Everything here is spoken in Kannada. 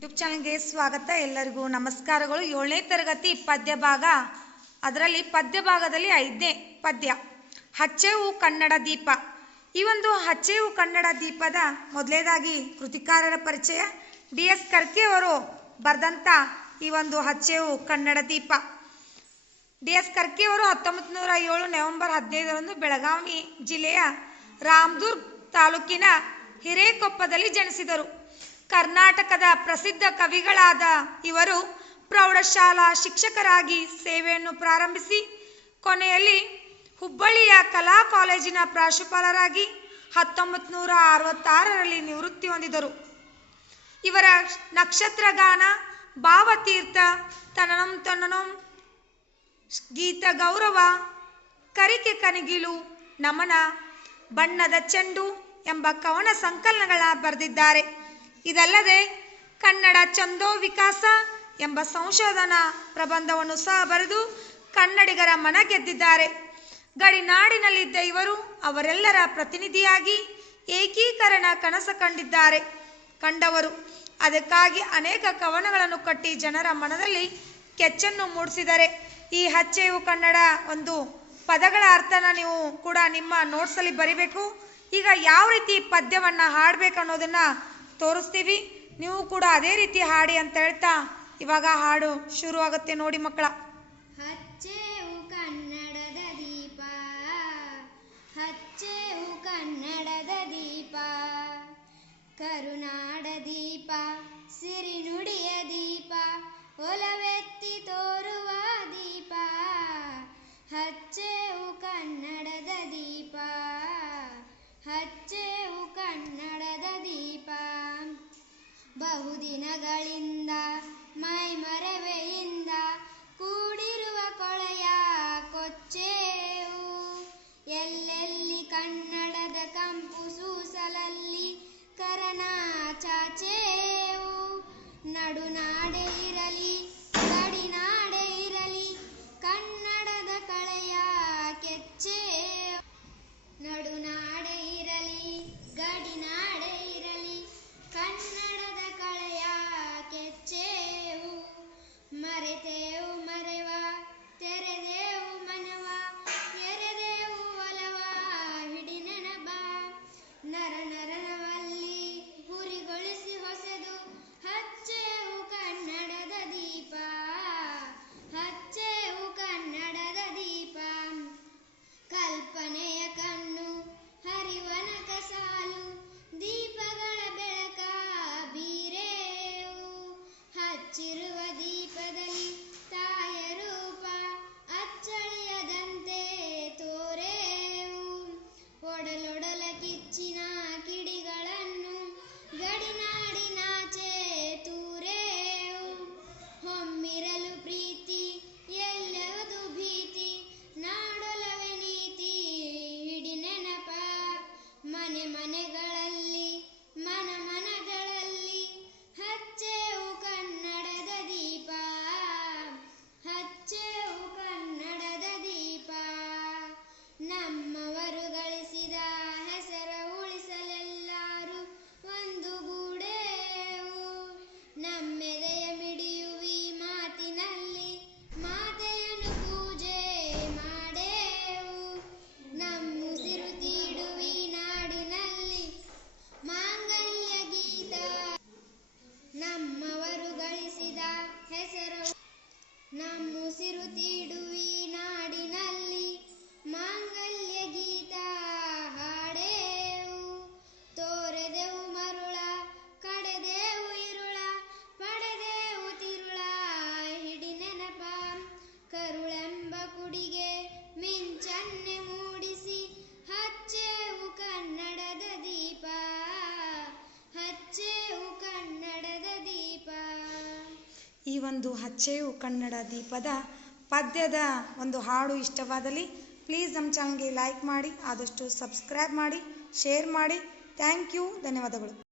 ಯೂಟ್ಯೂಬ್ ಚಾನಲ್ಗೆ ಸ್ವಾಗತ. ಎಲ್ಲರಿಗೂ ನಮಸ್ಕಾರಗಳು. ಏಳನೇ ತರಗತಿ ಪದ್ಯ ಭಾಗ. ಅದರಲ್ಲಿ ಪದ್ಯ ಭಾಗದಲ್ಲಿ ಐದನೇ ಪದ್ಯ. ಹಚ್ಚೆವು ಕನ್ನಡ ದೀಪ. ಈ ಒಂದು ಹಚ್ಚೆವು ಕನ್ನಡ ದೀಪದ ಮೊದಲೇದಾಗಿ ಕೃತಿಕಾರರ ಪರಿಚಯ. ಡಿ ಎಸ್ ಕರ್ಕೆ ಅವರು ಬರೆದಂಥ ಈ ಒಂದು ಹಚ್ಚೆವು ಕನ್ನಡ ದೀಪ. ಡಿ ಎಸ್ ಕರ್ಕೆ ಅವರು ಹತ್ತೊಂಬತ್ತು ನೂರ ಏಳು ನವೆಂಬರ್ ಹದಿನೈದರಂದು ಬೆಳಗಾವಿ ಜಿಲ್ಲೆಯ ರಾಮದುರ್ಗ್ ತಾಲೂಕಿನ ಹಿರೇಕೊಪ್ಪದಲ್ಲಿ ಜನಿಸಿದರು. ಕರ್ನಾಟಕದ ಪ್ರಸಿದ್ಧ ಕವಿಗಳಾದ ಇವರು ಪ್ರೌಢಶಾಲಾ ಶಿಕ್ಷಕರಾಗಿ ಸೇವೆಯನ್ನು ಪ್ರಾರಂಭಿಸಿ, ಕೊನೆಯಲ್ಲಿ ಹುಬ್ಬಳ್ಳಿಯ ಕಲಾ ಕಾಲೇಜಿನ ಪ್ರಾಂಶುಪಾಲರಾಗಿ ಹತ್ತೊಂಬತ್ತು ನೂರ ಅರವತ್ತಾರರಲ್ಲಿ ನಿವೃತ್ತಿ ಹೊಂದಿದರು. ಇವರ ನಕ್ಷತ್ರಗಾನ ಭಾವತೀರ್ಥ, ತನನಂ ತನನಂ, ಗೀತ ಗೌರವ, ಕರಿಕೆ ಕನಿಗಿಲು ನಮನ, ಬಣ್ಣದ ಚೆಂಡು ಎಂಬ ಕವನ ಸಂಕಲನಗಳ ಬರೆದಿದ್ದಾರೆ. ಇದಲ್ಲದೆ ಕನ್ನಡ ಚಂದೋ ವಿಕಾಸ ಎಂಬ ಸಂಶೋಧನಾ ಪ್ರಬಂಧವನ್ನು ಸಹ ಬರೆದು ಕನ್ನಡಿಗರ ಮನ ಗೆದ್ದಿದ್ದಾರೆ. ಗಡಿನಾಡಿನಲ್ಲಿದ್ದ ಇವರು ಅವರೆಲ್ಲರ ಪ್ರತಿನಿಧಿಯಾಗಿ ಏಕೀಕರಣ ಕನಸು ಕಂಡಿದ್ದಾರೆ. ಕಂಡವರು ಅದಕ್ಕಾಗಿ ಅನೇಕ ಕವನಗಳನ್ನು ಕಟ್ಟಿ ಜನರ ಮನದಲ್ಲಿ ಕೆಚ್ಚನ್ನು ಮೂಡಿಸಿದರೆ ಈ ಹಚ್ಚೆಯು ಕನ್ನಡ ಒಂದು ಪದಗಳ ಅರ್ಥನ ನೀವು ಕೂಡ ನಿಮ್ಮ ನೋಟ್ಸಲ್ಲಿ ಬರಿಬೇಕು. ಈಗ ಯಾವ ರೀತಿ ಪದ್ಯವನ್ನು ಹಾಡಬೇಕು ಅನ್ನೋದನ್ನು ತೋರಿಸ್ತೀವಿ. ನೀವು ಕೂಡ ಅದೇ ರೀತಿ ಹಾಡಿ ಅಂತ ಹೇಳ್ತಾ ಇವಾಗ ಹಾಡು ಶುರು ಆಗುತ್ತೆ ನೋಡಿ ಮಕ್ಕಳ. ಬಹುದಿನಗಳಿಂದ ಮೈಮರವೆಯಿಂದ ಕೂಡಿರುವ ಕೊಳೆಯ ಕೊಚ್ಚೇವು. ಎಲ್ಲೆಲ್ಲಿ ಕನ್ನಡದ ಕಂಪು ಸೂಸಲಲ್ಲಿ ಕರನಾ ಚಾಚೇವು. ನಡುನಾಡೆ ಈ ಒಂದು ಹಚ್ಚೆಯು ಕನ್ನಡ ದೀಪದ ಪದ್ಯದ ಒಂದು ಹಾಡು ಇಷ್ಟವಾದಲ್ಲಿ ಪ್ಲೀಸ್ ನಮ್ಮ ಚಾನಲ್ಗೆ ಲೈಕ್ ಮಾಡಿ, ಆದಷ್ಟು ಸಬ್ಸ್ಕ್ರೈಬ್ ಮಾಡಿ ಶೇರ್ ಮಾಡಿ. ಥ್ಯಾಂಕ್ ಯು ಧನ್ಯವಾದಗಳು.